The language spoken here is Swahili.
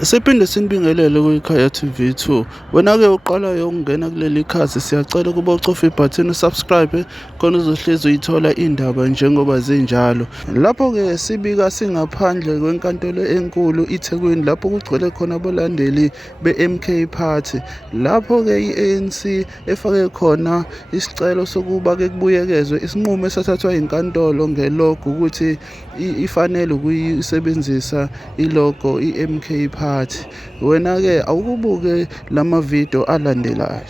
Siphinde sinibingelele kwikhaya TV2. Wena-ke uqalayo ukungena kuleli khasi, siyacela ukuba ucofe ibhathini u-subscribe khona uzohlezi uyithola iy'ndaba njengoba zinjalo. Lapho-ke sibika singaphandle kwenkantolo enkulu iThekwini, lapho kugcwele khona abalandeli be-MK Party. Lapho-ke i-ANC efake khona isicelo sokuba-ke kubuyekezwe isinqumo esathathwa inkantolo ngelogo ukuthi ifanele ukuyisebenzisa ilogo i-MK Party. Wena-ke awukubuke lamavidiyo alandelayo.